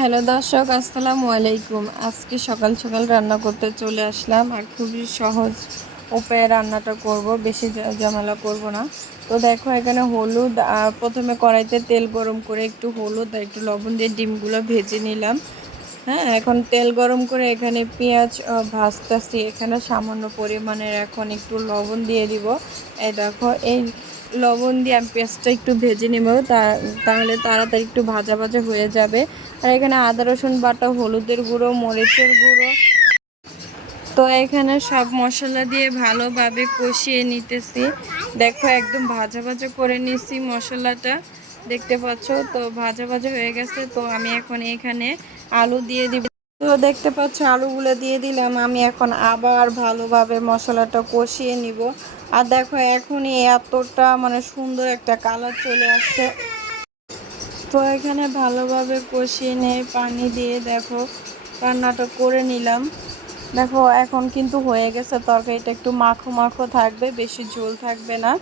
Hello দর্শক, আসসালামু আলাইকুম। আজকে সকাল সকাল রান্না করতে চলে আসলাম আর খুবই সহজ উপায়ে রান্নাটা করব, বেশি ঝামেলা করব না। তো দেখো এখানে হলুদ, প্রথমে কড়াইতে তেল গরম করে একটু হলুদ আর একটু লবণ দিয়ে ডিমগুলো ভেজে নিলাম। হ্যাঁ, এখন তেল গরম করে এখানে পেঁয়াজ ভাজতেছি। এখানে সামান্য পরিমাণের এখন একটু লবণ দিয়ে দিব। এই দেখো, এই লবণ দিয়ে আমি পেঁয়াজটা একটু ভেজে নেব, তাহলে তাড়াতাড়ি একটু ভাজা ভাজা হয়ে যাবে। আর এখানে আদা রসুন বাটা, হলুদের গুঁড়ো, মরিচের গুঁড়ো, তো এখানে সব মশলা দিয়ে ভালোভাবে কষিয়ে নিতেছি। দেখো একদম ভাজা ভাজা করে নিছি মশলাটা, দেখতে পাচ্ছ তো ভাজা ভাজা হয়ে গেছে। তো আমি এখন এখানে আলু দিয়ে দিব। তো দেখতে পাচ্ছ আলুগুলো দিয়ে দিলাম। আমি এখন আবার ভালোভাবে মশলাটা কষিয়ে নিব। আর দেখো এখনই এতটা সুন্দর একটা কালার চলে আসছে। তো এখানে ভালোভাবে কষিয়ে নিয়ে পানি দিয়ে দেখো রান্নাটা করে নিলাম। দেখো এখন কিন্তু হয়ে গেছে, তরকারিটা একটু মাখো মাখো থাকবে, বেশি ঝোল থাকবে না।